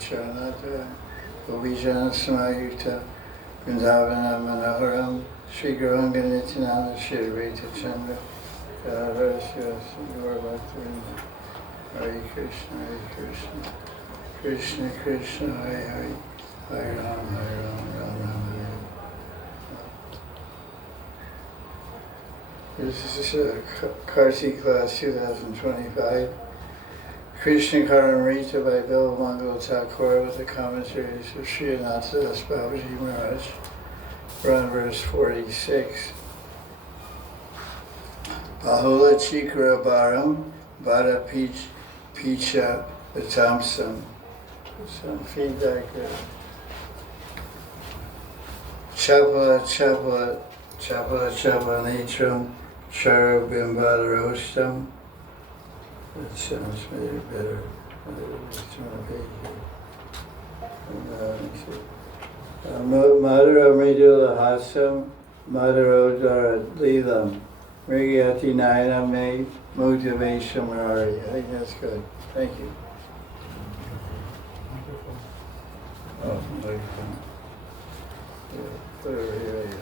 Charanata, Govijana Samayukta, Vrindavana Manoharam, Sri Gauranga Nityananda, Shri Advaita Chandra, Radha Gaur Bhaktivinoda, Hare Krishna, Krishna Krishna, Hare Hare, Hare Ram, Ram Ram, Hare Hare. This is Kartik class 2025. Krishna Karnamrita by Bill Mangal Thakur with the commentaries of Sri Ananta Das Babaji Maharaj. We're on verse 46. Bahula Chikra Baram Bada Picha Vitamsam. Some feedback there. Chapala Netram Charabimbadharostam. That sounds maybe better. Madhura Mridula Hasam, Madhurodara Leelam, Mrigyati Nayana Me, Motivation Murari. I think that's good. Thank you. Oh, microphone. Yeah, put it over here, I guess.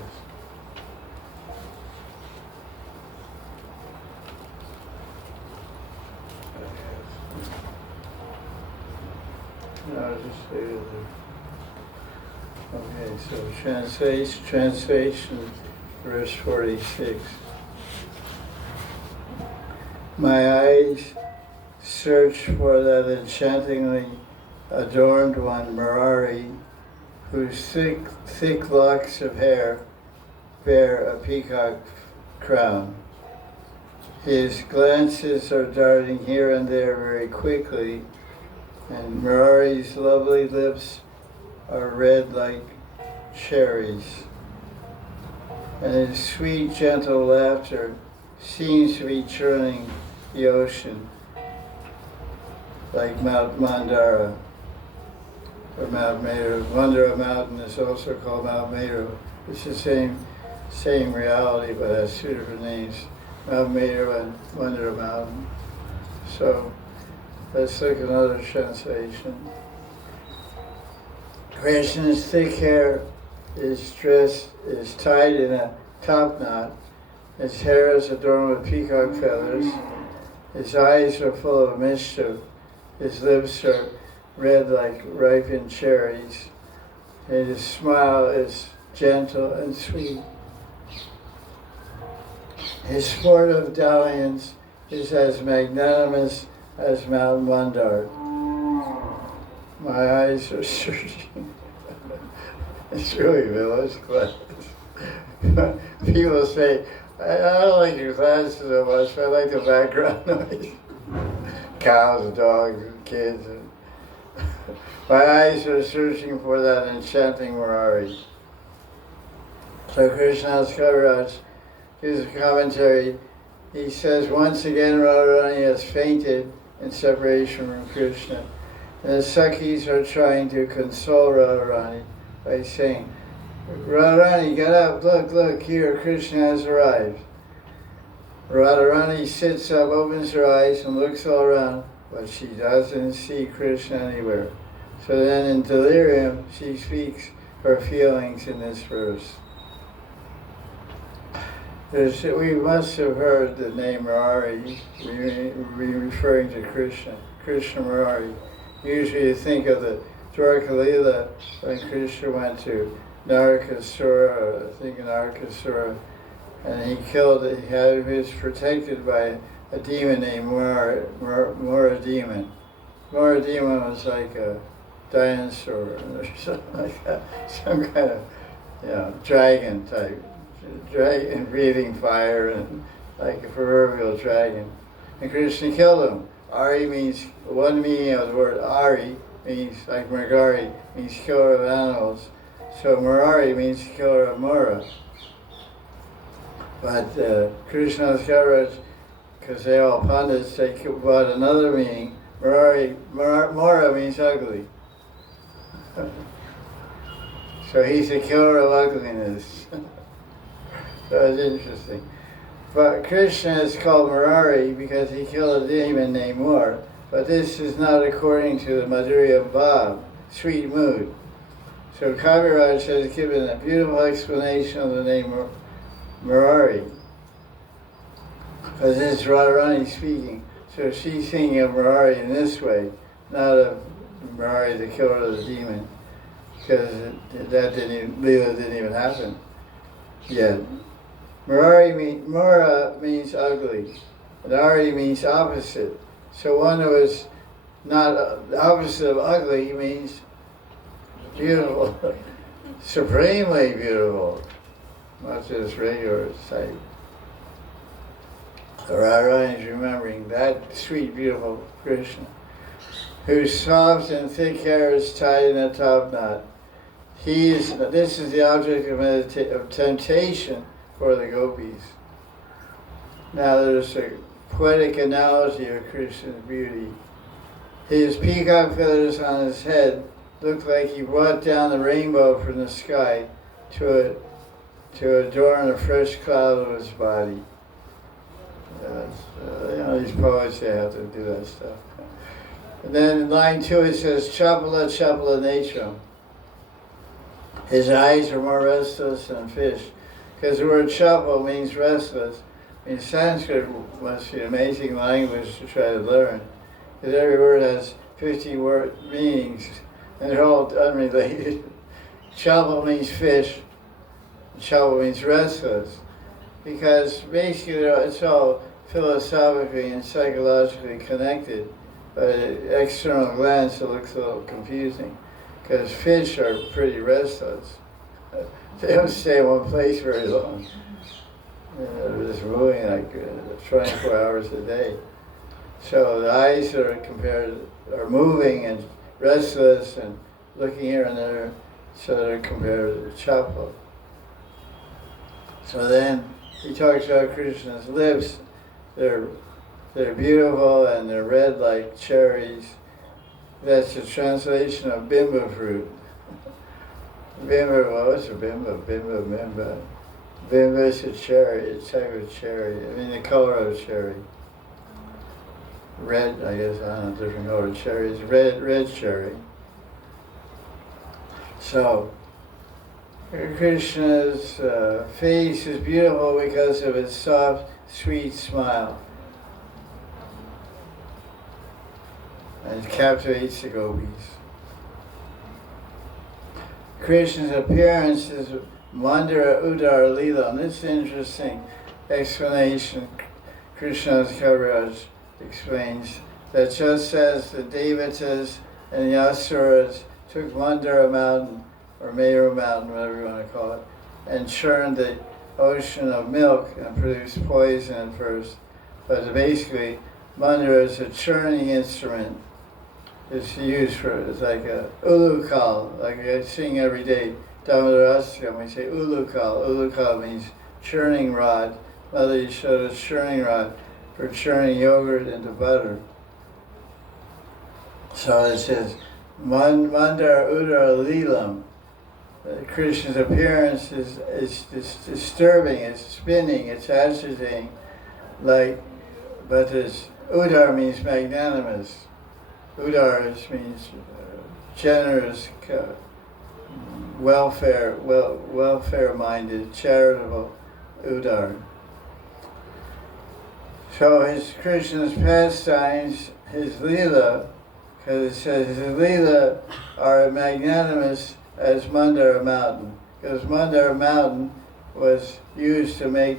No, just stay there. Okay, so translation, verse 46. My eyes search for that enchantingly adorned one, Murari, whose thick locks of hair bear a peacock crown. His glances are darting here and there very quickly, and Murari's lovely lips are red like cherries. And his sweet, gentle laughter seems to be churning the ocean, like Mount Mandara, or Mount Meru. Mandara Mountain is also called Mount Meru. It's the same reality, but has two different names, Mount Meru and Mandara Mountain. So let's look at another translation. Krishna's thick hair is tied in a top knot. His hair is adorned with peacock feathers. His eyes are full of mischief. His lips are red like ripened cherries. And his smile is gentle and sweet. His sport of dalliance is as magnanimous as Mount Mandar. My eyes are searching. It's really village class. People say, I don't like your classes so much, but I like the background noise. Cows and dogs and kids. My eyes are searching for that enchanting Murari. So Krishna's Kaviraj gives a commentary. He says, once again Radharani has fainted in separation from Krishna. And the Sakhis are trying to console Radharani by saying, Radharani, get up, look, here, Krishna has arrived. Radharani sits up, opens her eyes, and looks all around, but she doesn't see Krishna anywhere. So then in delirium, she speaks her feelings in this verse. We must have heard the name Murari referring to Krishna, Krishna Murari. Usually you think of the Dwarka Leela when Krishna went to Narakasura, and he was protected by a demon named Mura demon. Mura demon was like a dinosaur or something like that, some kind of dragon type, dragon breathing fire and like a proverbial dragon. And Krishna killed him. Ari means, one meaning of the word Ari means, like Murari, means killer of animals. So Murari means killer of Mura. But Krishna's Kaviraj, because they're all pundits, they brought another meaning. Mura means ugly. So he's a killer of ugliness. So it's interesting. But Krishna is called Murari because he killed a demon named Mur. but this is not according to the Madhurya Bhav, sweet mood. So Kaviraj has given a beautiful explanation of the name Murari. Because this is Radharani speaking. So she's thinking of Murari in this way, not of Murari, the killer of the demon. Because Leela didn't even happen yet. Mura means ugly, and Ari means opposite. So one who is not the opposite of ugly means beautiful, supremely beautiful, not just regular sight. Radharani is remembering that sweet, beautiful Krishna, whose soft and thick hair is tied in a top knot. This is the object of temptation for the gopis. Now there's a poetic analogy of Krishna's beauty. His peacock feathers on his head looked like he brought down the rainbow from the sky to adorn a fresh cloud of his body. These poets, they have to do that stuff. And then in line 2 it says, Chapala Chapala Netram. His eyes are more restless than fish. Because the word chapal means restless. In Sanskrit must be an amazing language to try to learn. Because every word has 50 meanings, and they're all unrelated. Chapal means fish. Chapal means restless. Because basically it's all philosophically and psychologically connected. But at external glance it looks a little confusing. Because fish are pretty restless. They don't stay in one place very long. They're just moving like 24 hours a day. So the eyes are moving and restless and looking here and there, so they're compared to the chapal. So then he talks about Krishna's lips. They're beautiful and they're red like cherries. That's a translation of bimba fruit. Bimba, what's a bimba? Bimba. Bimba is a cherry, a type of cherry. I mean the color of cherry. Red, I guess, I don't know, different color cherries. Red cherry. So, Krishna's face is beautiful because of his soft, sweet smile. And it captivates the gopis. Krishna's appearance is Mandara Udar Leela. And this is an interesting explanation. Krishna's Kaviraj explains that just as the Devatas and the Asuras took Mandara mountain, or Meru mountain, whatever you want to call it, and churned the ocean of milk and produced poison at first. But basically, Mandara is a churning instrument. It's used it's like a ulukal, like I sing every day. Damodarastakam, we say ulukal. Ulukal means churning rod. Mother Yashoda's churning rod for churning yogurt into butter. So it says, Mandar Udar Leelam. Krishna's appearance is disturbing, it's spinning, it's agitating, but Udar means magnanimous. Udar means generous, welfare-minded, charitable. Udar. So Krishna's pastimes, his Leela, because it says his Leela are magnanimous as Mandara mountain, because Mandara mountain was used to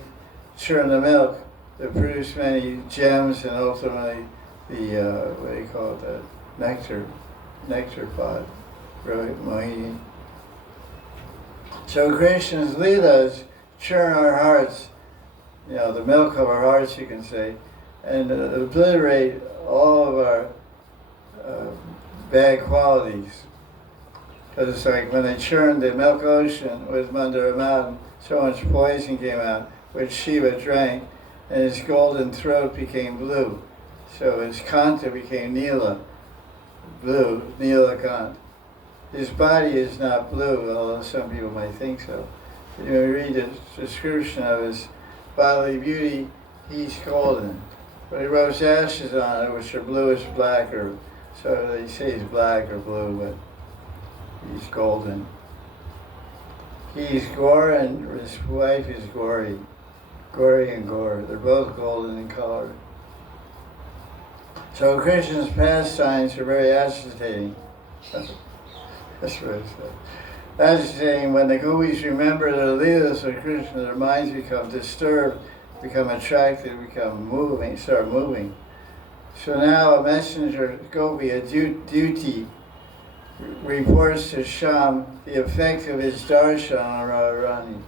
churn the milk to produce many gems and ultimately the what do you call it, the nectar pod, Mahanidhi. So Krishna's Leelas churn our hearts, the milk of our hearts, you can say, and obliterate all of our bad qualities. Because it's like when they churned the milk ocean with Mandara mountain, so much poison came out, which Shiva drank, and his golden throat became blue. So his kanta became Neela, blue, Neelakant. His body is not blue, although some people might think so. If you read the description of his bodily beauty, he's golden. But he rubs ashes on it, which are bluish black, or so they say he's black or blue, but he's golden. He's Gore and his wife is Gory. Gory and Gore. They're both golden in color. So Krishna's pastimes are very agitating. That's what it says. Agitating, when the gopis remember their leelas with Krishna, their minds become disturbed, become attracted, become moving, start moving. So now a messenger, Gopi, a duty, reports to Sham the effect of his darshan on Radharani.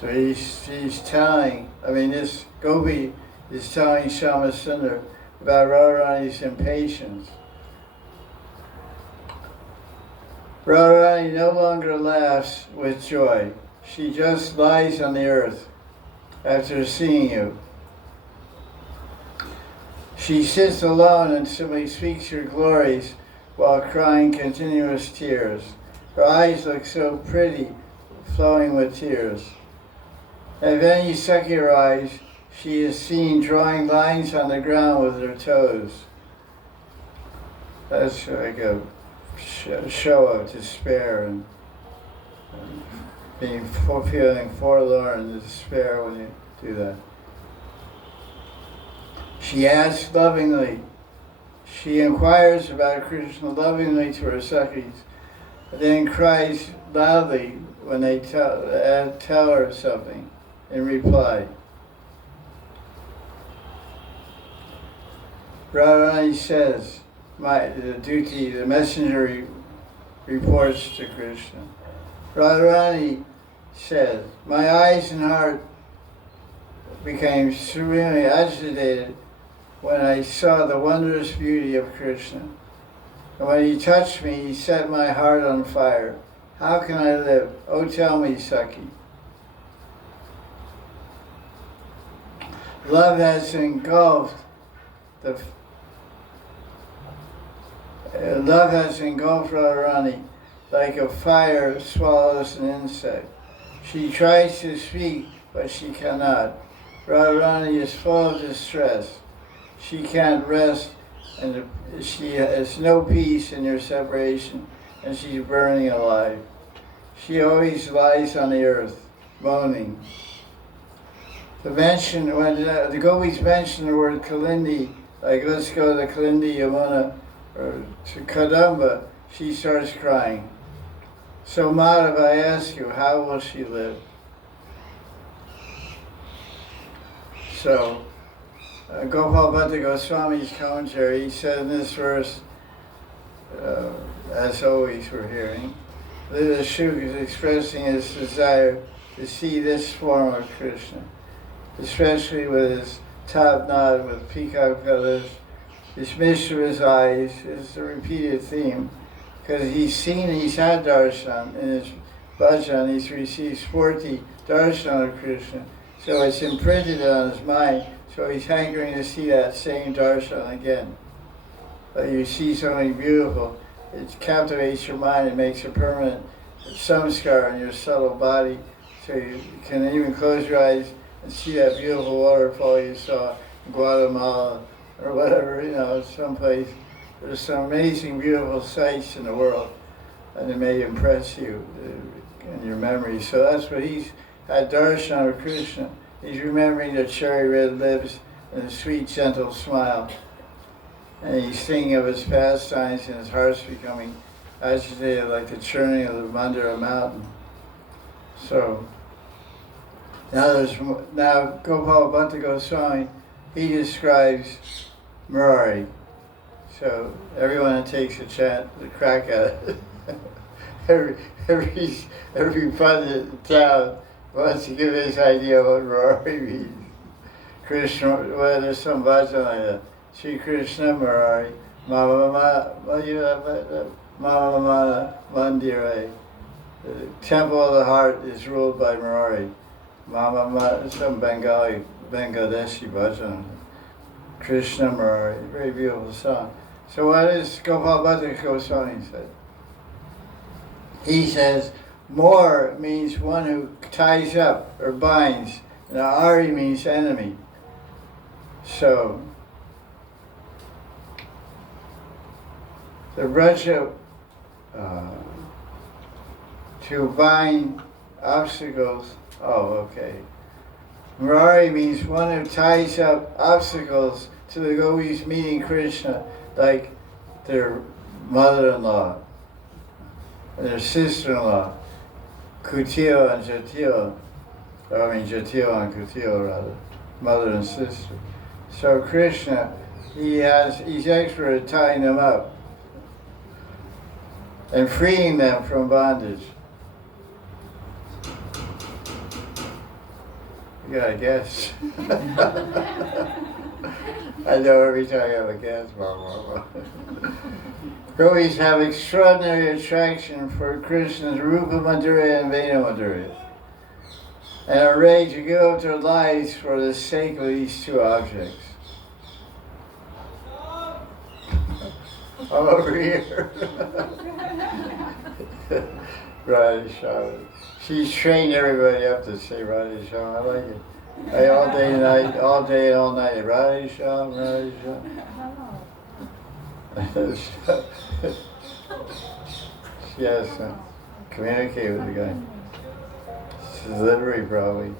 So he's telling, this Gopi is telling Shama Sundar about Radharani's impatience. Radharani no longer laughs with joy. She just lies on the earth after seeing you. She sits alone and simply speaks your glories while crying continuous tears. Her eyes look so pretty, flowing with tears. And then you suck your eyes, she is seen drawing lines on the ground with her toes. That's like a show of despair and feeling forlorn and despair when you do that. She asks lovingly, she inquires about Krishna lovingly to her Sakhis, then cries loudly when they tell her something in reply. Radharani says, the messenger reports to Krishna. Radharani says, my eyes and heart became serenely agitated when I saw the wondrous beauty of Krishna. And when he touched me, he set my heart on fire. How can I live? Oh, tell me, Sakhi. Love has engulfed Radharani like a fire swallows an insect. She tries to speak, but she cannot. Radharani is full of distress. She can't rest, and she has no peace in her separation, and she's burning alive. She always lies on the earth, moaning. When the gopis mention the word Kalindi, like let's go to Kalindi Yamuna or to Kadamba, she starts crying. So Madhav, I ask you, how will she live? So Gopal Bhatta Goswami's commentary, he said in this verse, as always we're hearing, Lila Shuk is expressing his desire to see this form of Krishna, especially with his top knot with peacock feathers, his Mishra's eyes is the repeated theme, because he's had darshan in his bhajan, he's received 40 darshan of Krishna, so it's imprinted on his mind, so he's hankering to see that same darshan again. But you see something beautiful, it captivates your mind and makes a permanent samskar in your subtle body, so you can even close your eyes and see that beautiful waterfall you saw in Guatemala or whatever, someplace. There's some amazing, beautiful sights in the world, and it may impress you in your memory. So that's what he's had darshan of Krishna. He's remembering the cherry red lips and the sweet, gentle smile. And he's thinking of his pastimes, and his heart's becoming agitated like the churning of the Mandara mountain. So now Gopal Bhatta Goswami, he describes Murari. So everyone that takes a crack at it, every pundit in town wants to give his idea of what Murari means. Krishna, well, there's some bhajan like that. Sri Krishna Murari, Mama Mandira. The temple of the heart is ruled by Murari. Some Bangladeshi bhajan. Krishna Murari, very beautiful song. So what does Gopal Bhatta Goswami say? He says, More means one who ties up or binds, and Ari means enemy. So, the Raja, to bind obstacles, oh, okay. Murari means one who ties up obstacles to the gopis meeting Krishna, like their mother-in-law, and their sister-in-law, Kutio and Jatio, Jatio and Kutio rather, mother and sister. So Krishna, he's expert at tying them up and freeing them from bondage. You gotta guess. I know every time I have a guess, blah, blah, blah. Gopis have extraordinary attraction for Krishna's Rupa Madhurya and Vena Madhurya, and are ready to give up their lives for the sake of these two objects. I'm over here. Radhe Shyam. She's trained everybody up to say Radhe Shyam. I like it. All day and night, all day and all night. Radhe Shyam, Radhe Shyam. She has to communicate with the guy. She's literary probably.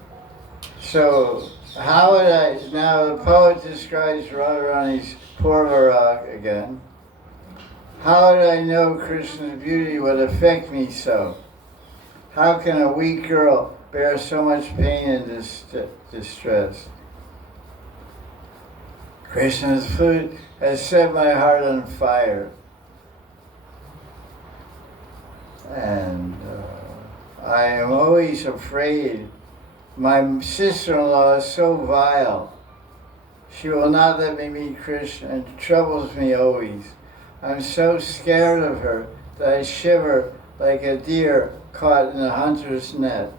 So, how would I, now the poet describes Radharani's Purvarag again. How would I know Krishna's beauty would affect me so? How can a weak girl bear so much pain and distress? Krishna's flute has set my heart on fire. And I am always afraid. My sister-in-law is so vile. She will not let me meet Krishna and troubles me always. I'm so scared of her that I shiver like a deer caught in a hunter's net.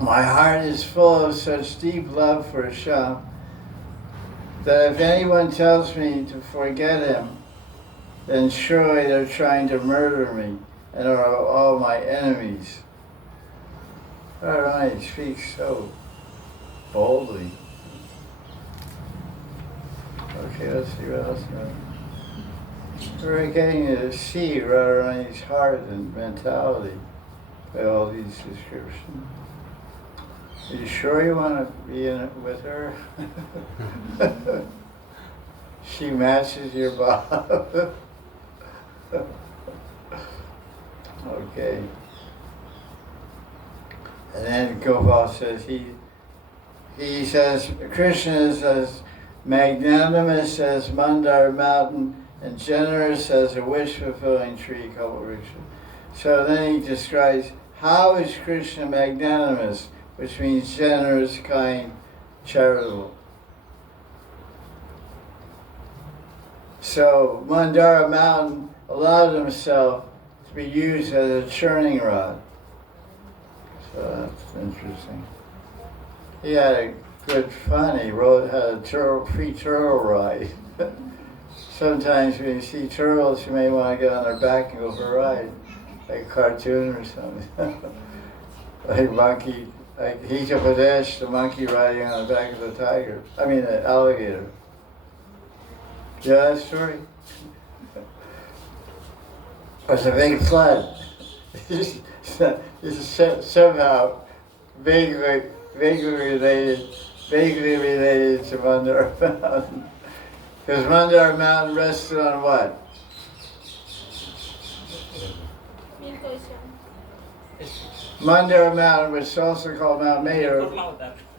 My heart is full of such deep love for Shyam that if anyone tells me to forget him, then surely they're trying to murder me and are all my enemies. Radharani speaks so boldly. Okay, let's see what else. We're getting to see Radharani's heart and mentality by all these descriptions. Are you sure you want to be in it with her? She matches your Bob. Okay. And then Gopal says he says Krishna is as magnanimous as Mandar mountain and generous as a wish-fulfilling tree, Kalpavriksha. So then he describes how is Krishna magnanimous, which means generous, kind, charitable. So Mandara mountain allowed himself to be used as a churning rod. So that's interesting. He had a good fun. He had a free turtle ride. Sometimes when you see turtles, you may want to get on their back and go for a ride, like a cartoon or something. Like monkey, like Hita Pradesh, the monkey riding on the back of the tiger. The alligator. Yeah, that story. There's a big flood. This is somehow vaguely related to Mandara Mountain. Because Mandara Mountain rested on what? Mandara Mountain, which is also called Mount Mayor,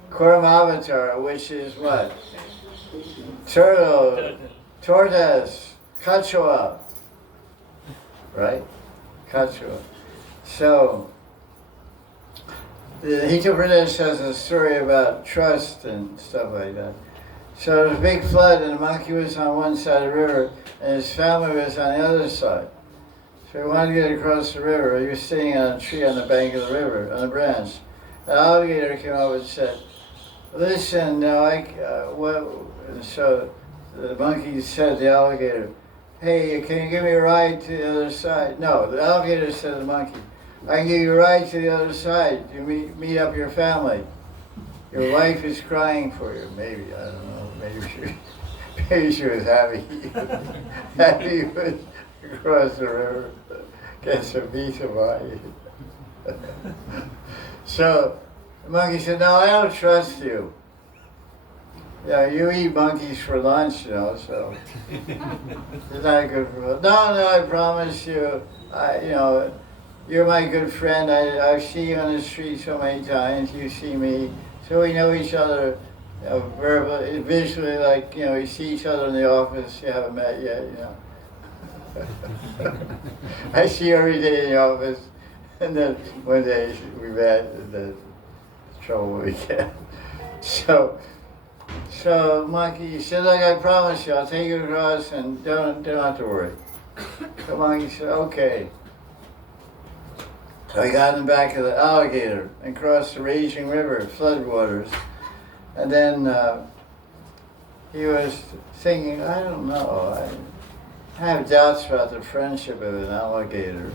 Kurmavatar, which is what? Turtle, tortoise, Kachua, right? Kachua. So, the Hita Pradesh has a story about trust and stuff like that. So there was a big flood and the monkey was on one side of the river and his family was on the other side. So he wanted to get across the river. He was sitting on a tree on the bank of the river, on a branch. The alligator came up and said, listen, now what? And so the monkey said to the alligator, hey, can you give me a ride to the other side? No, the alligator said to the monkey, I can give you a ride to the other side. You meet up your family. Your wife is crying for you. Maybe, I don't know. Maybe she was happy. Happy to cross the river, get some pizza by you. So the monkey said, no, I don't trust you. Yeah, you eat monkeys for lunch, so it's not good for us. No, I promise you, you're my good friend. I see you on the street so many times. You see me. So we know each other verbally, visually, like, we see each other in the office. You haven't met yet, I see you every day in the office. And then one day we met, and the trouble we get. So monkey said, look, I promise you, I'll take you across and don't have to worry. So monkey said, okay. So I got in the back of the alligator and crossed the raging river, floodwaters. And then he was thinking, I don't know, I have doubts about the friendship of an alligator.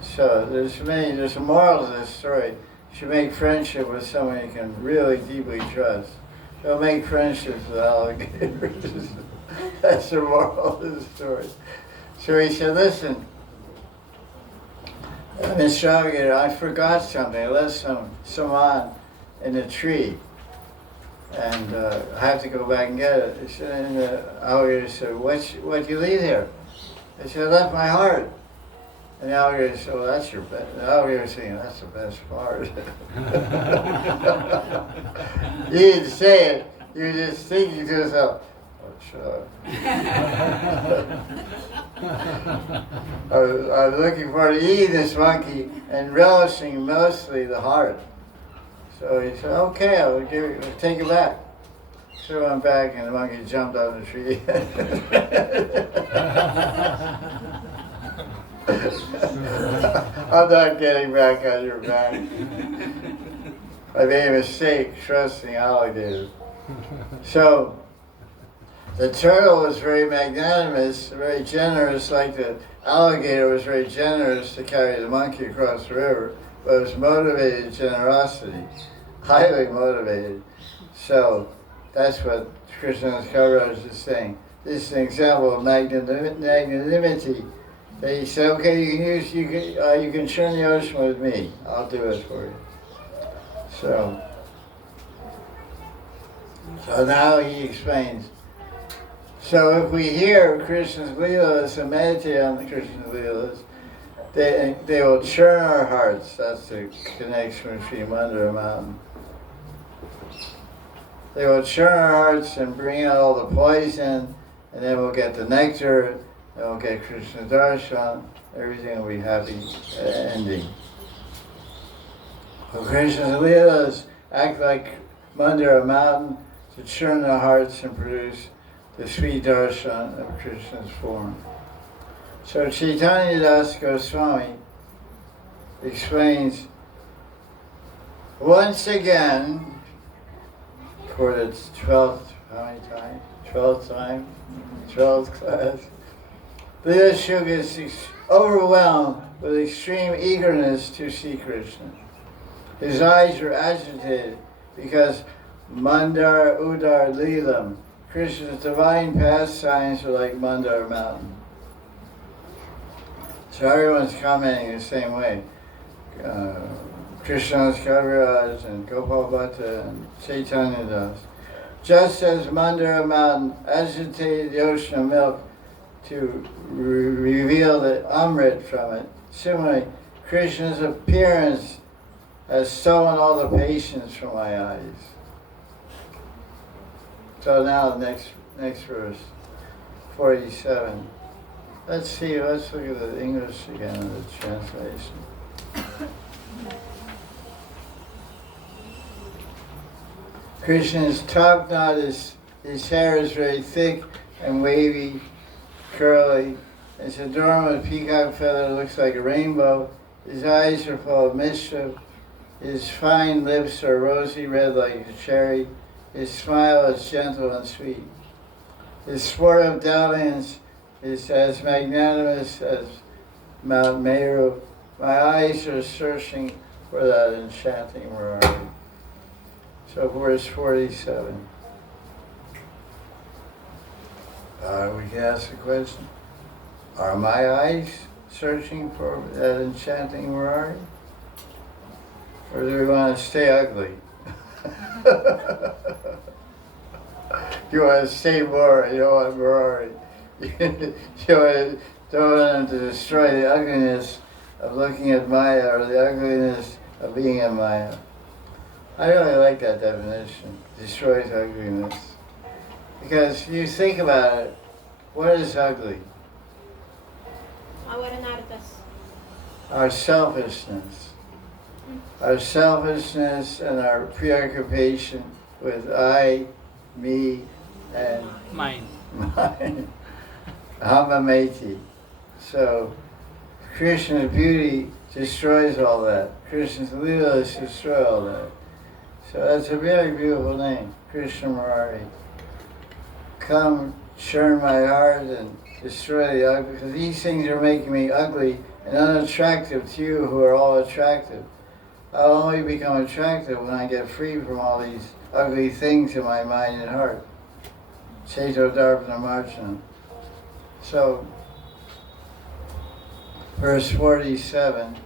So there's a moral to this story. You should make friendship with someone you can really deeply trust. Don't make friendships with alligators. That's the moral of the story. So he said, listen, Mr. Alligator, I forgot something. I left some on in the tree. And I have to go back and get it. And the alligator said, what'd you leave here? I said, I left my heart. And the alligator said, well, that's your best. The alligator saying, that's the best part. You didn't say it. You were just thinking to yourself, oh, sure. I was looking forward to eating this monkey and relishing mostly the heart. So he said, okay, I'll take it back. So I went back and the monkey jumped out of the tree. I'm not getting back on your back. I made a mistake trusting alligators. So the turtle was very magnanimous, very generous, like the alligator was very generous to carry the monkey across the river, but it was motivated generosity, highly motivated. So that's what Krishna's Kaviraj is saying. This is an example of magnanimity. They said, okay, you can churn the ocean with me. I'll do it for you. So now he explains. So if we hear Krishna's Leelas and meditate on the Krishna's Leelas, they will churn our hearts. That's the connection between Mandara Mountain. They will churn our hearts and bring out all the poison, and then we'll get the nectar, and we'll get Krishna Darshan. Everything will be happy ending. So Krishna's Leelas act like Mandara Mountain to churn the hearts and produce the sweet darshan of Krishna's form. So Chaitanya Das Goswami explains once again, for the 12th, how many times? 12th time? 12th class. Lila Shuga is overwhelmed with extreme eagerness to see Krishna. His eyes are agitated because Mandar Udar Leelam, Krishna's divine pastimes, are like Mandar Mountain. So everyone's commenting the same way. Krishna's Kaviraj and Gopal Bhatta and Chaitanya does. Just as Mandara Mountain agitated the ocean of milk to reveal the Amrit from it, similarly, Krishna's appearance has stolen all the patience from my eyes. So now the next verse, 47. Let's look at the English again, the translation. Krishna's top knot his hair is very thick and wavy, curly. It's adorned with peacock feather, looks like a rainbow. His eyes are full of mischief. His fine lips are rosy red like a cherry. His smile is gentle and sweet. His sportive dalliance is as magnanimous as Mount Meru. My eyes are searching for that enchanting Murari. So verse 47. We can ask the question, are my eyes searching for that enchanting Murari? Or do we want to stay ugly? You want to stay Murari, you don't want Murari. You don't want him to destroy the ugliness of looking at Maya or the ugliness of being in Maya. I really like that definition, destroys ugliness. Because you think about it, what is ugly? Our selfishness. Our selfishness and our preoccupation with I, me, and Mine. Hamameti. So Krishna's beauty destroys all that. Krishna's leelas destroy all that. So that's a very beautiful name, Krishna Murari. Come, churn my heart and destroy the ugly, because these things are making me ugly and unattractive to you who are all attractive. I'll only become attractive when I get free from all these ugly things in my mind and heart. Cheto Dharpana Marchana. So, verse 47,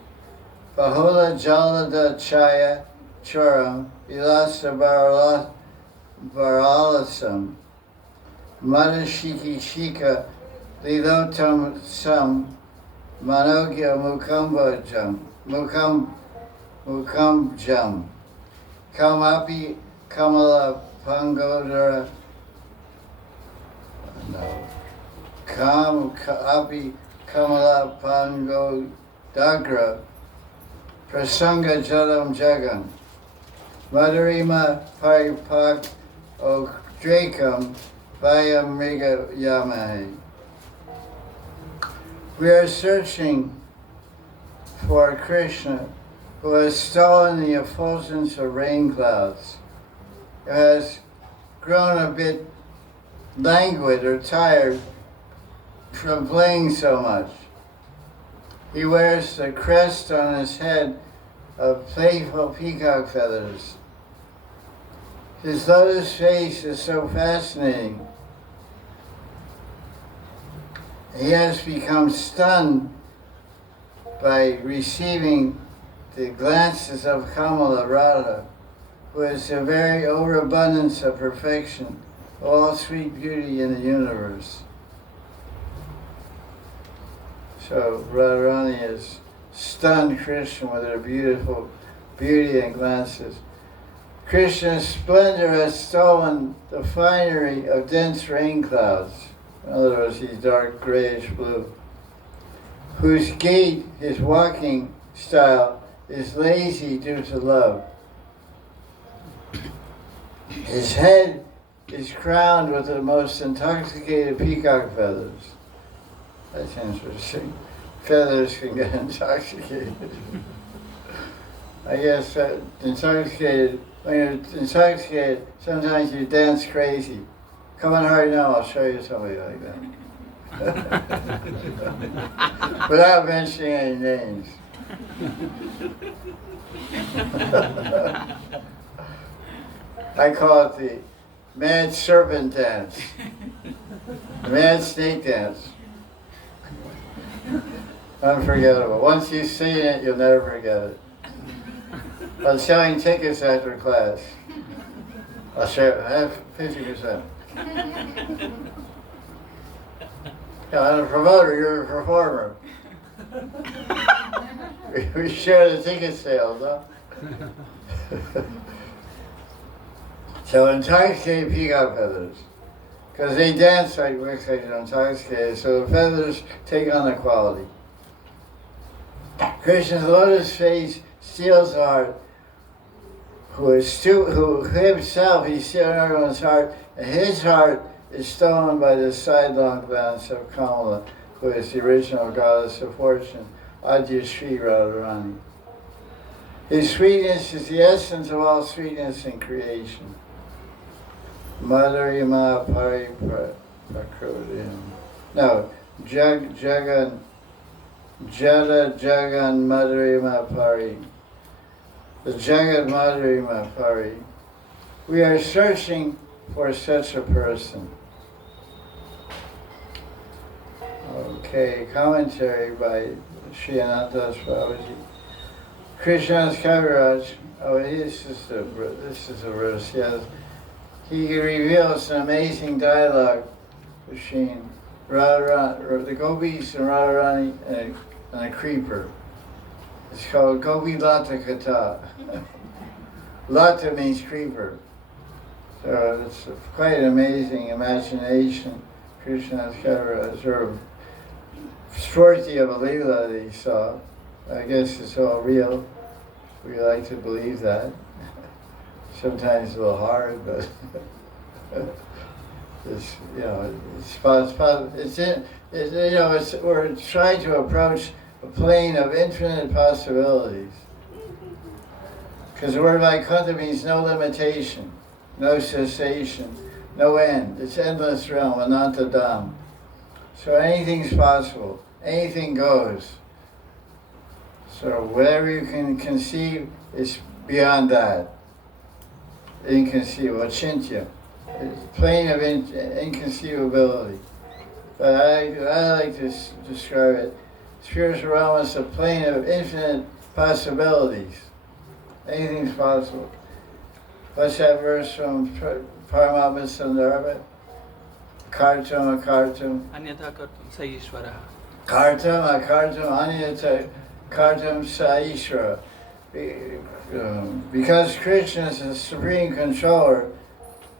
Bahola Jalada Chaya Choram Vilasa Baralasam Madashiki Shika Lilotam Sam Manogya Mukambjam Kamapi Kamala Pangodara Api Kamala Pango Dagra Prasanga Jalam Jagan Madhurima Paripak O Drakam Vayamriga Yamahe. We are searching for Krishna, who has stolen the effulgence of rain clouds, who has grown a bit languid or tired from playing so much. He wears the crest on his head of playful peacock feathers. His lotus face is so fascinating. He has become stunned by receiving the glances of Kamala Radha, who is the very overabundance of perfection, all sweet beauty in the universe. So Radharani has stunned Krishna with her beautiful beauty and glances. Krishna's splendor has stolen the finery of dense rain clouds. In other words, he's dark grayish blue. Whose gait, his walking style, is lazy due to love. His head is crowned with the most intoxicated peacock feathers. That's interesting. Feathers can get intoxicated. I guess that intoxicated, when you're intoxicated, sometimes you dance crazy. Come on right now, I'll show you somebody like that. Without mentioning any names. I call it the mad serpent dance. The mad snake dance. Unforgettable. Once you've seen it, you'll never forget it. I was selling tickets after class. I'll share. I have 50%. Yeah, I'm a promoter. You're a performer. We share the ticket sales, huh? So intoxicated peacock feathers, because they dance like intoxicated, so the feathers take on the quality. Krishna's lotus face steals the heart, who himself, he's stealing everyone's heart, and his heart is stolen by the sidelong glance of Kamala, who is the original goddess of fortune, Jai Sri Radhe. His sweetness is the essence of all sweetness in creation. Madhurima Pari Prakrodiyam. No, Jagan Madhurima Pari. The Jagat Madhurima Pari. We are searching for such a person. Okay, commentary by Sri Ananta Babaji. Krishna's Kaviraj. Oh, this is a verse. Yes, he reveals an amazing dialogue between the Gopis and Radharani and a creeper. It's called Gopi Lata Katha. Lata means creeper. So it's quite an amazing imagination. Krishna's Kaviraj, or Sporty of a Leela that he saw. I guess it's all real. We like to believe that. Sometimes a little hard, but it's, you know, we're trying to approach a plane of infinite possibilities. Because the word Vaikuntha means no limitation, no cessation, no end. It's endless realm, Ananta Dham. So anything's possible, anything goes. So whatever you can conceive is beyond that. Inconceivable, achintya. It's plane of inconceivability. But I like to describe it. Spiritual realm is a plane of infinite possibilities. Anything's possible. What's that verse from Paramatma Sandarbha? Kartam akartam. Anyatha kartum sa ishvara. Kartam akartam anyatha kartam sa ishvara. Because Krishna is the supreme controller,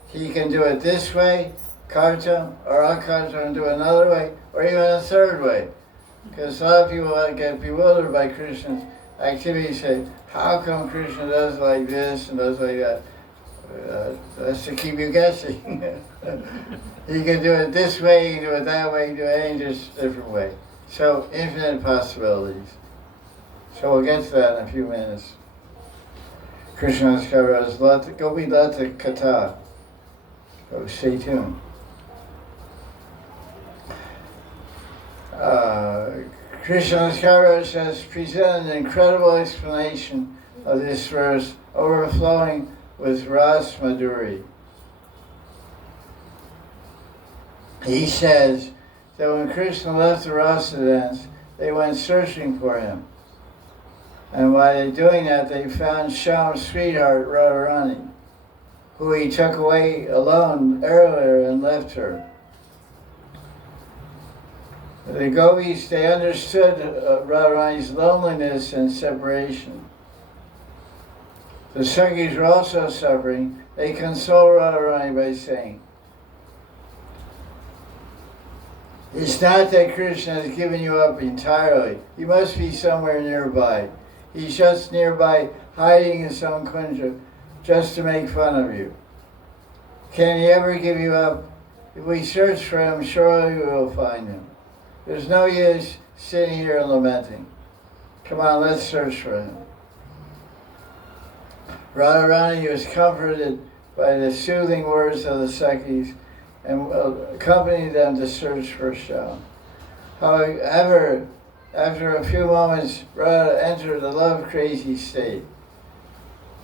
he can do it this way, kartam, or akartam, and do it another way, or even a third way. Because a lot of people get bewildered by Krishna's activities, say, how come Krishna does like this and does like that? That's to keep you guessing. He can do it this way, he can do it that way, he can do it any just different way. So, infinite possibilities. So we'll get to that in a few minutes. Krishna's Kaviraj, Gopi Lata Katha. So stay tuned. Krishna's Kaviraj has presented an incredible explanation of this verse, overflowing with Ras Madhuri. He says that when Krishna left the Rasa dance, they went searching for him. And while they're doing that, they found Shyam's sweetheart, Radharani, who he took away alone earlier and left her. The Gopis, they understood Radharani's loneliness and separation. The Sakhis were also suffering. They consoled Radharani by saying, it's not that Krishna has given you up entirely. He must be somewhere nearby. He's just nearby, hiding in some kunja, just to make fun of you. Can he ever give you up? If we search for him, surely we will find him. There's no use sitting here and lamenting. Come on, let's search for him. Radharani was comforted by the soothing words of the Sakhis and accompanied them to search for Shyam. However, after a few moments, Radha entered a love-crazy state.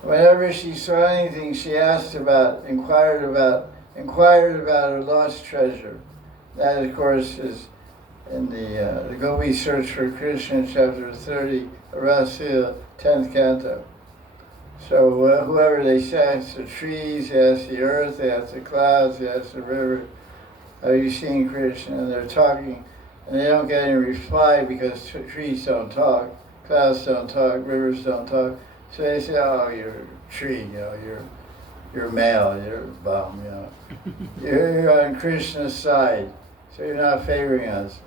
Whenever she saw anything, she inquired about her lost treasure. That, of course, is in the Gopi Search for Krishna, chapter 30, Rasila, 10th canto. So whoever they asked the trees, they asked the earth, they asked the clouds, they asked the river, have you seen Krishna? And they're talking, and they don't get any reply because trees don't talk, clouds don't talk, rivers don't talk. So they say, oh, you're a tree, you know, you're male, you're a bum, you know. You're on Krishna's side, so you're not favoring us.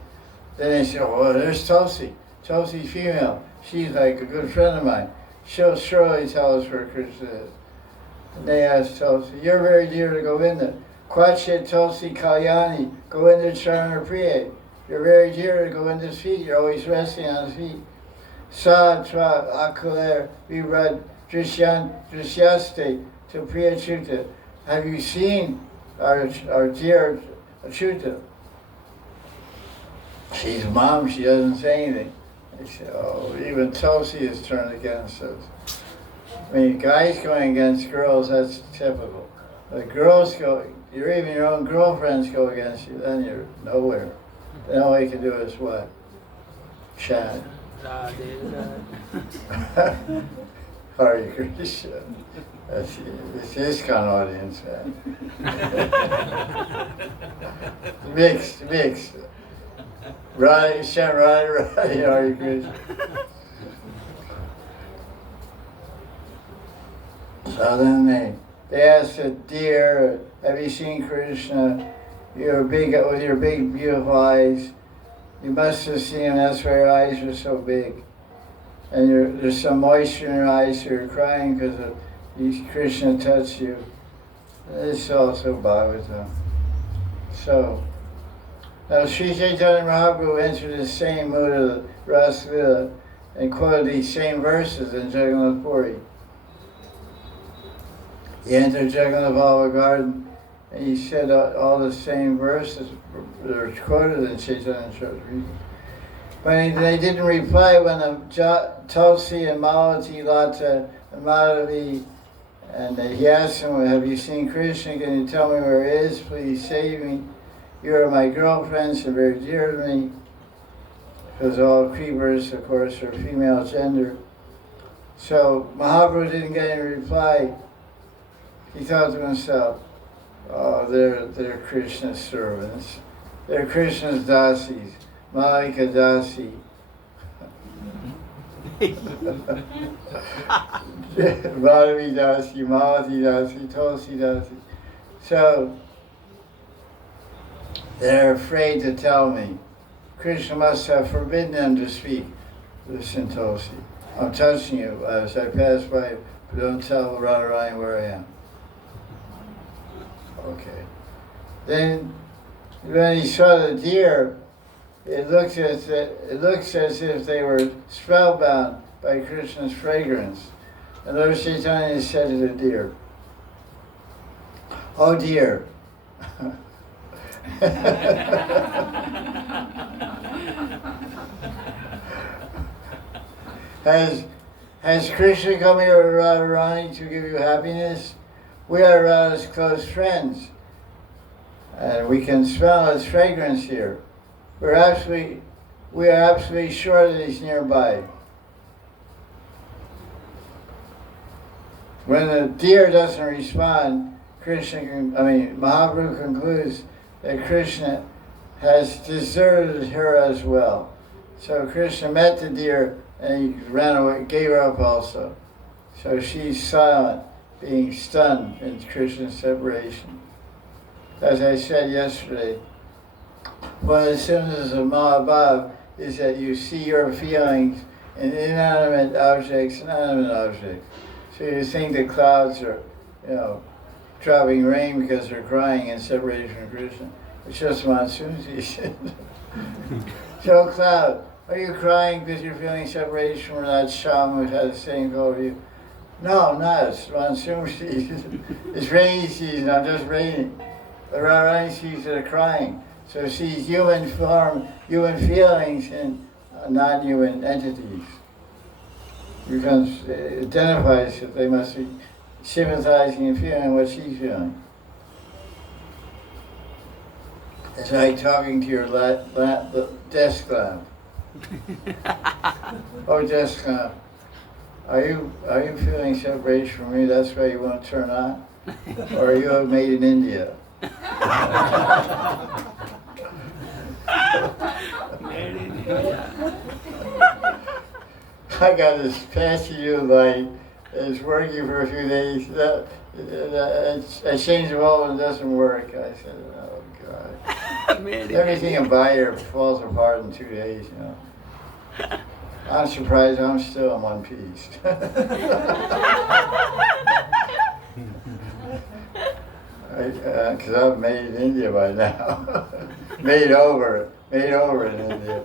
Then they say, well, there's Tulsi. Tulsi's female. She's like a good friend of mine. She'll surely tell us where Krishna is. And they ask Tulsi, you're very dear to Govinda. Kwachet Tulsi Kalyani, Govinda Charana Priya. You're very dear to Govinda's feet. You're always resting on his feet. Sa Tra Akuler Vibrad Drishyaste to Priya Chuta. Have you seen our dear Chuta? She's mom, she doesn't say anything. They say, oh, even Tulsi is turned against us. I mean, guys going against girls, that's typical. But girls go, even your own girlfriends go against you, then you're nowhere. Then all you can do is what? Chant. Radhe, Radhe. Hare Krishna. It's this kind of audience, man. Mixed. Radhe, chant Radhe, Radhe, Hare Krishna. So then they asked the deer, have you seen Krishna? You're big with your big beautiful eyes. You must have seen him, that's why your eyes are so big. And there's some moisture in your eyes, so you're crying because Krishna touched you. It's also Bhagavatam. So, now Sri Chaitanya Mahaprabhu entered the same mood of the Rasa Lila and quoted these same verses in Jagannath Puri. He entered Jagannath Baba garden and he said all the same verses that are quoted in Chaitanya Charitamrita. When they didn't reply, when Tulsi and Malati, Lata and Mahanidhi, and he asked him, have you seen Krishna? Can you tell me where he is? Please save me. You are my girlfriends and very dear to me. Because all creepers, of course, are female gender. So Mahaprabhu didn't get any reply. He thought to himself, oh, they're Krishna's servants. They're Krishna's dasis. Malika dasi. Madhavi dasi, Malati dasi, Tulsi dasi. So, they're afraid to tell me. Krishna must have forbidden them to speak. Listen, Tulsi, I'm touching you as I pass by, but don't tell Radharani where I am. Okay. Then, when he saw the deer, it looks as if they were spellbound by Krishna's fragrance. And Lord Chaitanya said to the deer, oh dear. Has Krishna come here to Radharani to give you happiness? We are Radha's close friends, and we can smell his fragrance here. We are absolutely sure that he's nearby. When the deer doesn't respond, Mahaprabhu concludes that Krishna has deserted her as well. So Krishna met the deer and he ran away, gave her up also. So she's silent, being stunned in Krishna's separation. As I said yesterday, one of the symptoms of Mahabhav is that you see your feelings in inanimate objects and animate objects. So you think the clouds are, dropping rain because they're crying in separation from Krishna. It's just monsoon season. So cloud, are you crying because you're feeling separation from that shaman who had the same goal of you? No, not. It's monsoon season. It's rainy season. I'm just raining. The Radharani sees that are crying. So sees human form, human feelings in non-human entities. Identifies that they must be sympathizing and feeling what she's feeling. It's like talking to your desk lamp. Oh, desk lamp, are you feeling separation from me? That's why you won't turn on? Or are you made in India? I got this fancy new light. It's working for a few days. I changed the bulb and it doesn't work. I said, oh God. Everything in buyer falls apart in 2 days, I'm surprised I'm still in one piece. Because I'm made in India by now. made over in India.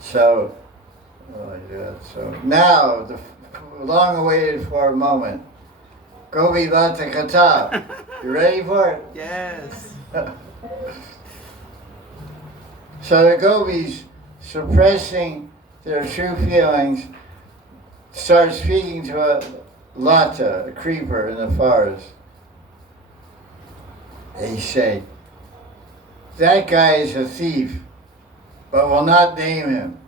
So, so now, the long awaited for moment. Gopi Lata Katha. You ready for it? Yes. So the gopis, suppressing their true feelings, start speaking to a Lata, a creeper in the forest. They say, that guy is a thief, but will not name him.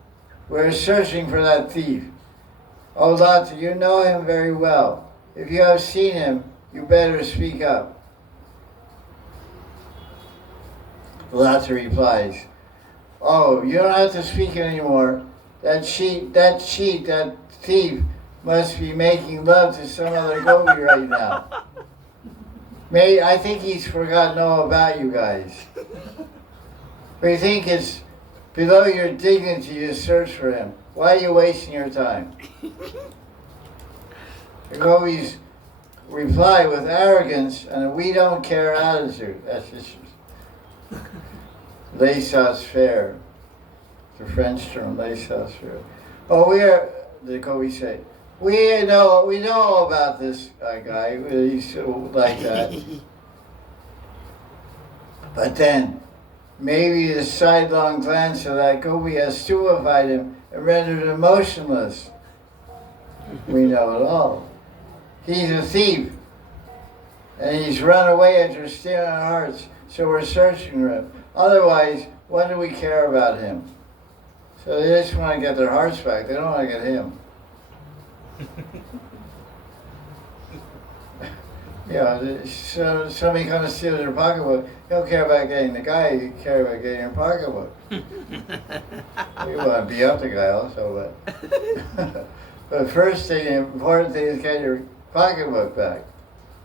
We're searching for that thief. Oh, Lata, you know him very well. If you have seen him, you better speak up. Lata replies, oh, you don't have to speak anymore. That thief must be making love to some other gopi right now. I think he's forgotten all about you guys. We think it's below your dignity to search for him. Why are you wasting your time? The gopis reply with arrogance and a we don't care attitude. That's just laissez-faire. The French term, laissez-faire. Oh, the gopis say, we know all about this guy. He's like that. But then, maybe the sidelong glance of that gopi has stupefied him and rendered him motionless. We know it all. He's a thief, and he's run away after stealing our hearts, so we're searching for him. Otherwise, what do we care about him? So they just want to get their hearts back. They don't want to get him. So somebody comes to steal your pocketbook, you don't care about getting the guy, you care about getting your pocketbook. You want to beat up the guy also, but but first thing, the important thing is get your pocketbook back.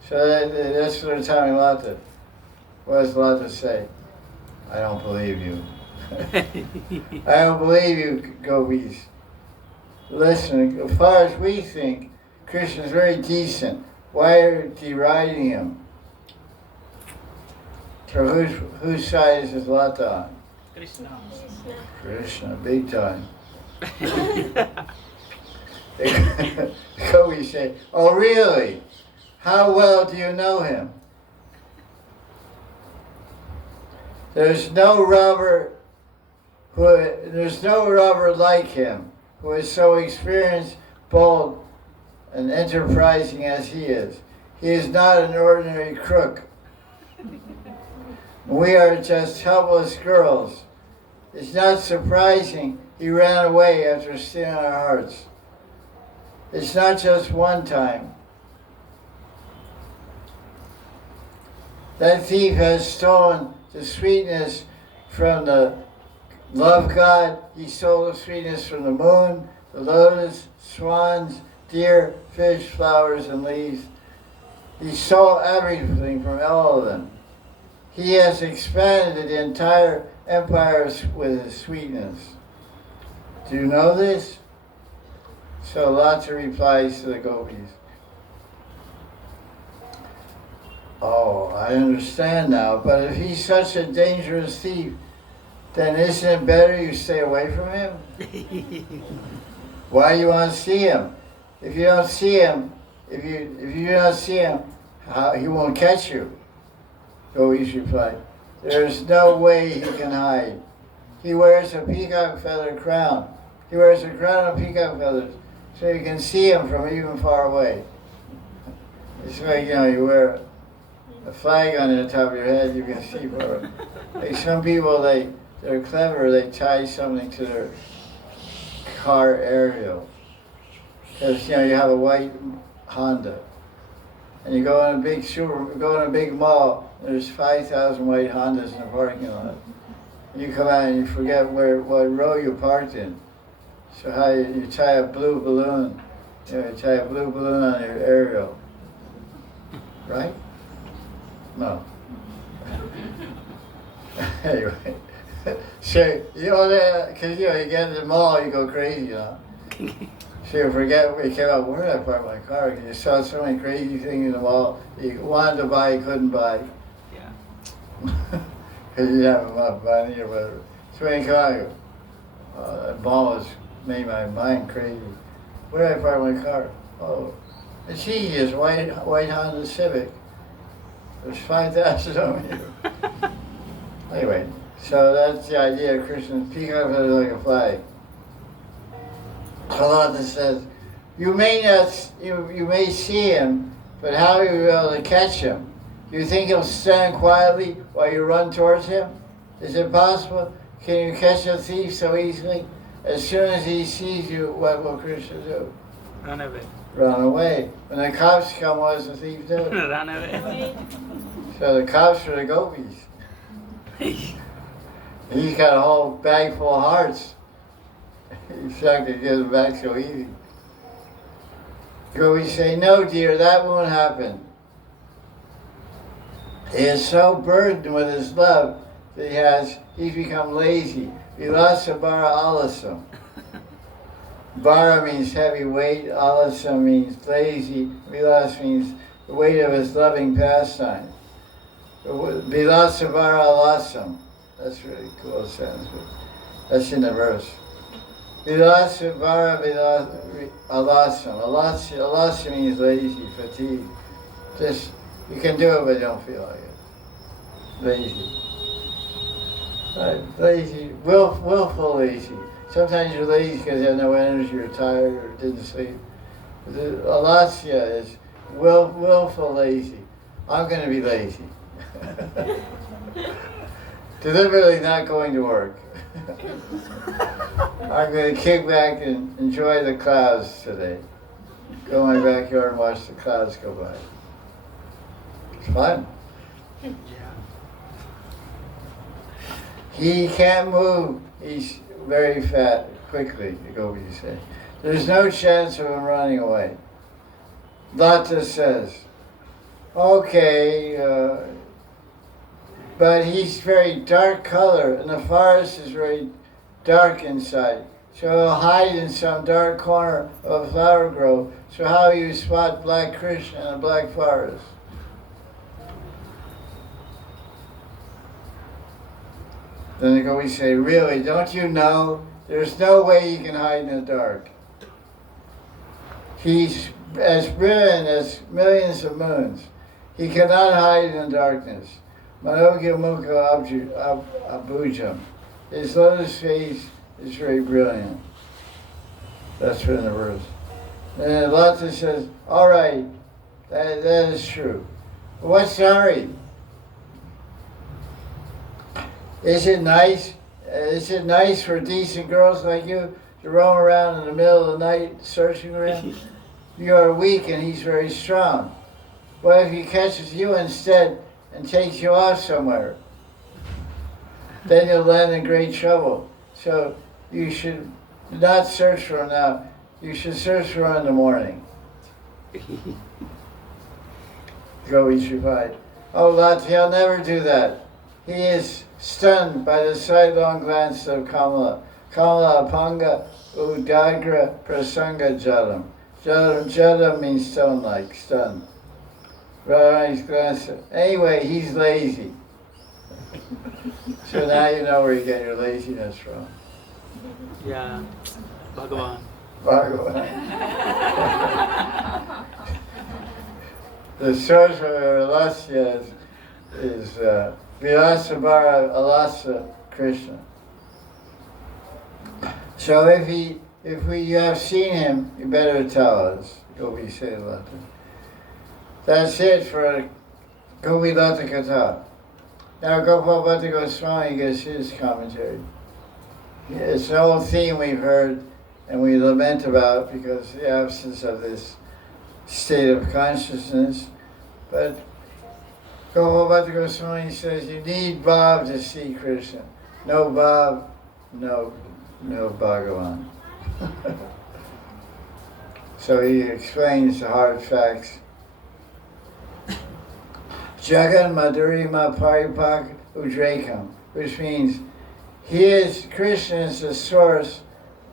So that's what they're telling Lata. What does Lata say? I don't believe you. I don't believe you, gopis. Listen, as far as we think, Krishna is very decent. Why are you deriding him? So whose side is Lata on? Krishna. Krishna, big time. The gopis say, oh really? How well do you know him? There's no robber like him who is so experienced, bold, and enterprising as he is. He is not an ordinary crook. We are just helpless girls. It's not surprising he ran away after stealing our hearts. It's not just one time. That thief has stolen the sweetness from the love god. He stole the sweetness from the moon, the lotus, swans, deer, fish, flowers, and leaves. He stole everything from all of them. He has expanded the entire empire with his sweetness. Do you know this? So Lata replies to the gopis. Oh, I understand now, but if he's such a dangerous thief, then isn't it better you stay away from him? Why do you want to see him? If you don't see him, if you do not see him, he won't catch you. Gopis replied, there's no way he can hide. He wears a peacock feather crown. He wears a crown of peacock feathers, so you can see him from even far away. It's like, you wear a flag on the top of your head, you can see far. Like some people, they're clever, they tie something to their car aerial. Because, you have a white Honda. And you go in a big mall, there's 5,000 white Hondas in the parking lot. You come out and you forget what row you parked in. So how you tie a blue balloon, you tie a blue balloon on your aerial. Right? No. Anyway. So, because you get in the mall, you go crazy, So you forget when you came out, where did I park my car? Because you saw so many crazy things in the mall you wanted to buy, you couldn't buy. Yeah. Because you didn't have enough money or whatever. So when you come out, you go, that mall has made my mind crazy. Where did I park my car? Oh, it's easy, it's white Honda Civic. There's 5,000 of them here. Anyway, So that's the idea of Krishna's peacock is like a flag. Lata says, you may see him, but how are you able to catch him? Do you think he'll stand quietly while you run towards him? Is it possible? Can you catch a thief so easily? As soon as he sees you, what will Krishna do? Run away. Run away. When the cops come, what does the thief do? Run away. So the cops are the gopis. He's got a whole bag full of hearts. He's not going to get them back so easy. Gopis say, no dear, that won't happen. He is so burdened with his love that he's become lazy. Vilasa bara alasam. Bara means heavy weight, alasam means lazy, vilas means the weight of his loving pastime. Vilasa bara alasam. That's really cool sentence. That's in the verse. Vilasa bara alasam. Alasam means lazy, fatigue. Just, you can do it but don't feel like it. Lazy. Lazy, willful lazy. Sometimes you're lazy because you have no energy, or tired, or didn't sleep. Alasya is willful lazy. I'm going to be lazy. Deliberately not going to work. I'm going to kick back and enjoy the clouds today. Go in my backyard and watch the clouds go by. It's fun. He can't move. He's very fat, quickly, the gopis say. There's no chance of him running away. Lata says, okay, but he's very dark color, and the forest is very dark inside. So he'll hide in some dark corner of a flower grove. So how do you spot black Krishna in a black forest? Then the gopis say, really, don't you know? There's no way he can hide in the dark. He's as brilliant as millions of moons. He cannot hide in the darkness. Manogya mukha abhujam. His lotus face is very brilliant. That's written in the verse. And Lata says, all right, that is true. What's sorry? Is it nice? Is it nice for decent girls like you to roam around in the middle of the night searching for him? You are weak and he's very strong. What if he catches you instead and takes you off somewhere? Then you'll land in great trouble. So you should not search for him now. You should search for him in the morning. Gopis replied, oh Lata, he'll never do that. He is stunned by the sidelong glance of Kamala. Kamala apanga udagra prasanga jadam. Jadam means stone-like, stunned. Radharani's glance. Anyway, he's lazy. So now you know where you get your laziness from. Yeah, Bhagavan. Bhagavan. The source of Alasya is Vilasabara Alasa Krishna. So if you have seen him, you better tell us. Gopi said Lata. That's it for Gopi Lata Katha. Now Gopal Bhatta Goswami gives his commentary. It's an old theme we've heard and we lament about because of the absence of this state of consciousness. But Gopal Bhatta Goswami says you need Bhav to see Krishna. No Bhav, no Bhagavan. So he explains the hard facts. Jagan Madhurima Paripak Udrekam, which means Krishna is the source,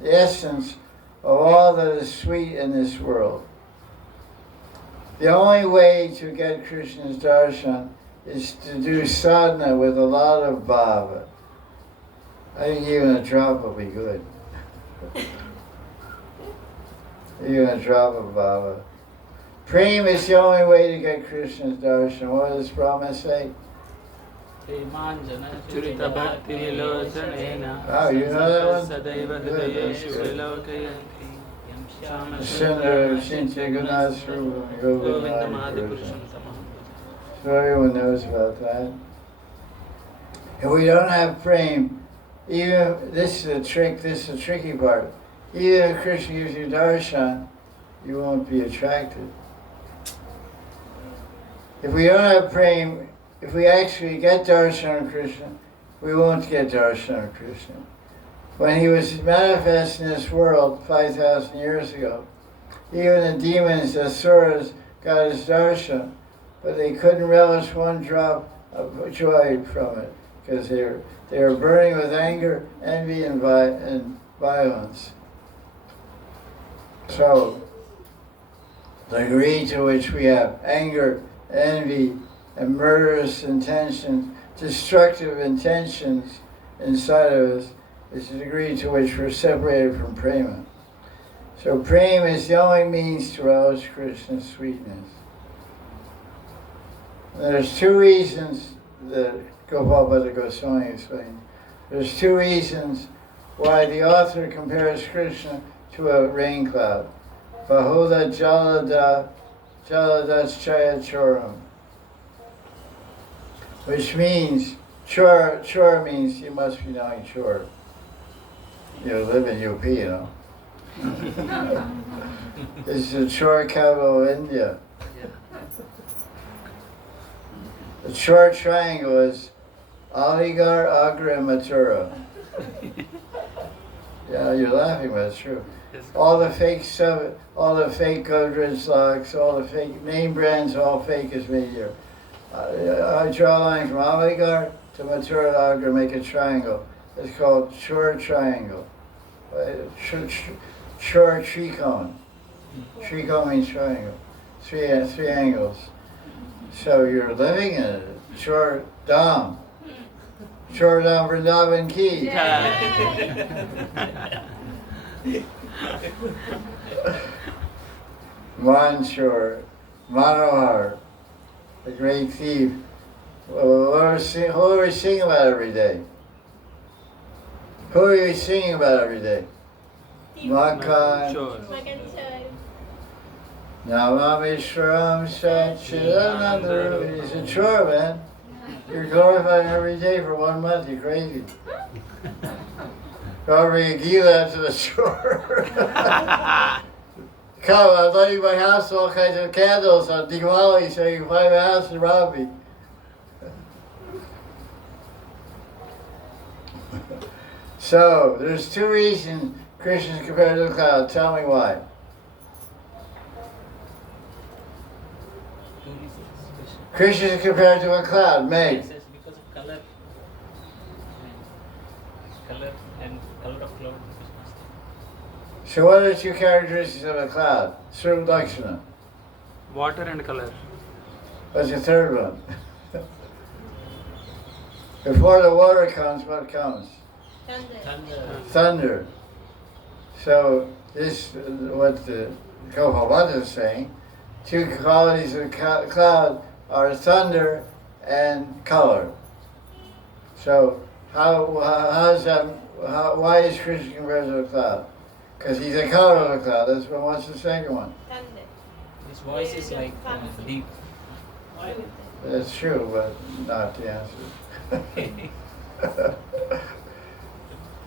the essence of all that is sweet in this world. The only way to get Krishna's darshan is to do sadhana with a lot of bhava. I think even a drop will be good. Even a drop of bhava. Prem is the only way to get Krishna's darshan. What does Brahma say? Churita Bhakti Vilochanena. Oh, you know that one? Sadaiva Hridayeshu Vilokayanti. Sundar Chincha Gunasru Govinda Govinda. Mahadipurusham Tamam. So everyone knows about that. If we don't have prem, even this is the tricky part. Even if Krishna gives you darshan, you won't be attracted. If we don't have prem, if we actually get darshan of Krishna, we won't get darshan of Krishna. When he was manifest in this world 5,000 years ago, even the demons, the asuras, got his darshan, but they couldn't relish one drop of joy from it, because they were burning with anger, envy, and violence. So, the greed to which we have anger, envy, and murderous intentions, destructive intentions inside of us, is the degree to which we're separated from prema. So prema is the only means to relish Krishna's sweetness. And there's two reasons that Gopal Goswami explained. There's two reasons why the author compares Krishna to a rain cloud. Bahula Jaladachaya Choram. Which means, chor means you must be knowing chor. You live in UP, you know. It's the chor capital of India. The chor triangle is Aligarh, Agra, and Mathura. Yeah, you're laughing, but it's true. All the fake stuff, all the fake Godrej locks, all the fake name brands, all fake is made here. I draw a line from Aligarh to Mathura, Agra, make a triangle. It's called Chor Triangle. Chor Tricone. Tricone means triangle. Three angles. So you're living in it. Chor Dham. Chor Dham Vrindavan Ki. Manchor, Manohar, the great thief. Who are we singing about every day? Who are you singing about every day? Makan. Namamishwaram Satchidananda. He's a chore, man. You're glorifying every day for 1 month. You're crazy. Go bring a gila after the chore. Come, I'm lighting my house with all kinds of candles on Diwali so you can find my house and rob me. So, there's two reasons Krishna is compared to the cloud. Tell me why. Krishna is compared to a cloud. Meg. Because of color. Color and color of cloud. So what are the two characteristics of a cloud? Srup Lakshana. Water and color. What's the third one? Before the water comes, what comes? Thunder. So this what the Gopal is saying. Two qualities of cloud are thunder and color. So why is Krishna compared to a cloud? Because he's a color of a cloud. That's what's the second one. His voice is like deep. That's true, but not the answer.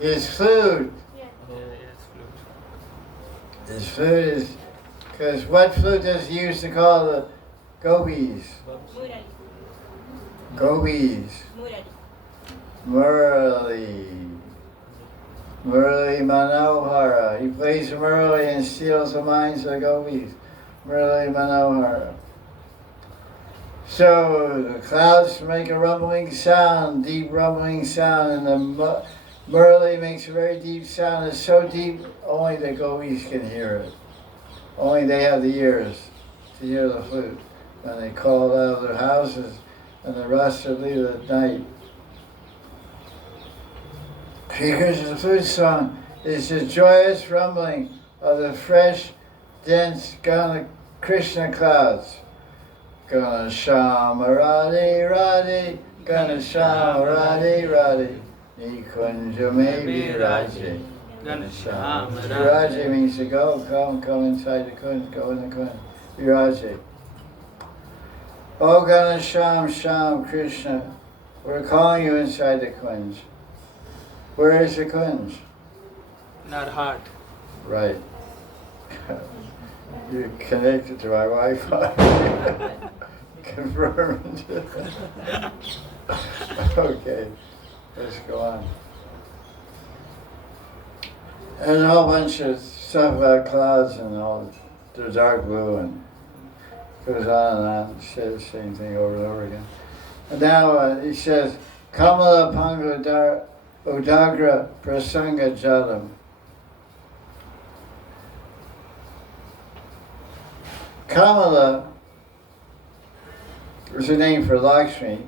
His flute. His flute is, because what flute does he use to call the Gopis? Murari. Gopis. Murari. Murali Manohara. He plays the Murali and steals the minds of the Gopis. Murali Manohara. So the clouds make a rumbling sound, deep rumbling sound, and the Murali makes a very deep sound. It's so deep, only the Gopis can hear it. Only they have the ears to hear the flute. When they call out of their houses and the rest of leave at night. Sri Krishna's flute song is the joyous rumbling of the fresh, dense Krishna clouds. Gana Shama Radhe Radhe Ganesham Radhe Radhe Nikunja Maybe Raje. Ganesham Viraje means to go, come inside the kunj, go in the kunj. Viraje. Oh Ganesham Sham Krishna, we're calling you inside the kunj. Where is the kunj? in our heart. Right. You're connected to my Wi-Fi. Confirmed. Okay, let's go on. And a whole bunch of stuff about clouds and all. They're dark blue and goes on and on. Says the same thing over and over again. And now he says, Kamala Panga Udagra Prasanga Jadam. Kamala is a name for Lakshmi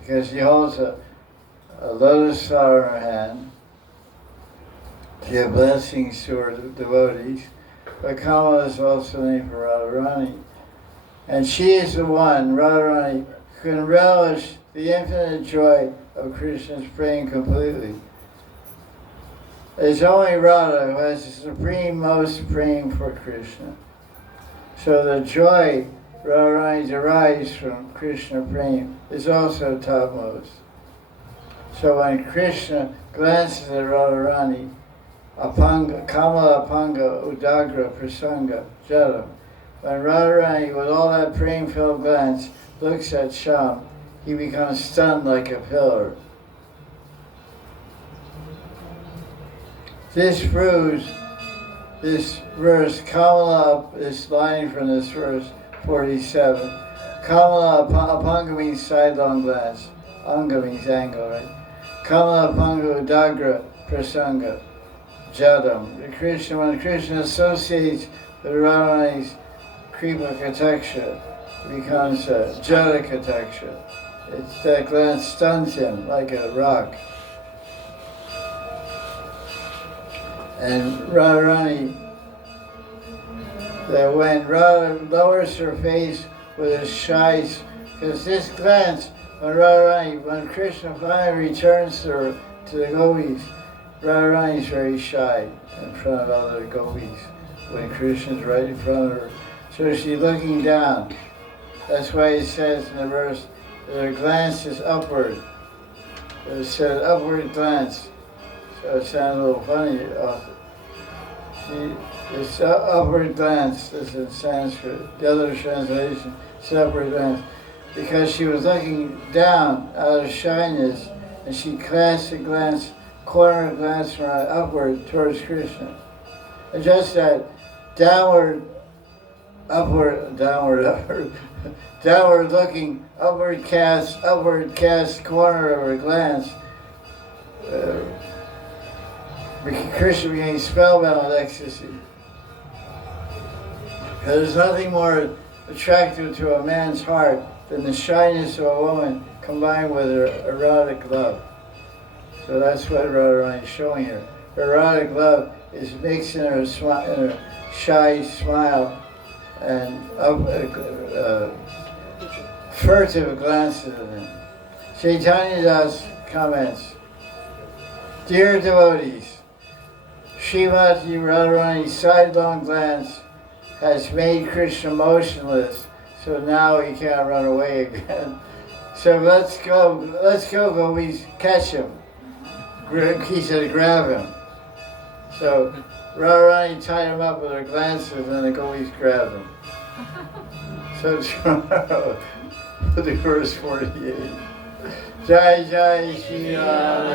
because she holds a lotus flower in her hand to give blessings to her devotees. But Kamala is also a name for Radharani. And she is the one, Radharani, who can relish the infinite joy of Krishna's praying completely. It's only Radha who has the supreme most praying for Krishna. So the joy Radharani derives from Krishna praying is also topmost. So when Krishna glances at Radharani, Kamala Apanga Udagra Prasanga Jadam, when Radharani, with all that praying-filled glance, looks at Shyam, he becomes stunned like a pillar. This proves this verse, Kamala, this line from this verse 47. Kamala Apanga means sidelong glance. Anga means angle, right? Kamala Apanga Udagra Prasanga Jadam. When Krishna associates with Radharani's Kripa Kataksha, it becomes Jada Kataksha. It's that glance stuns him like a rock. And Radharani, that when Radha lowers her face with a shy, because this glance, when Krishna finally returns to the gopis, Radharani is very shy in front of other gopis when Krishna's right in front of her. So she's looking down. That's why it says in the verse that her glance is upward. It said upward glance. So it sounds a little funny. It's upward glance, this is in Sanskrit. The other translation is upward glance. Because she was looking down out of shyness, and she cast a glance, corner glance from upward towards Krishna. And just that downward looking, upward cast corner of her glance, Krishna became spellbound with ecstasy. There's nothing more attractive to a man's heart than the shyness of a woman combined with her erotic love. So that's what Radharani is showing here. Her erotic love is mixed in her shy smile and furtive glances at him. Chaitanya Das comments, Dear devotees, Srimati Radharani's sidelong glance has made Krishna motionless, so now he can't run away again. So let's go, gopis, catch him. He said, grab him. So Radharani tied him up with her glances and the gopis grabbed him. So tomorrow, the verse 48. Jai Jai Sri Radhe.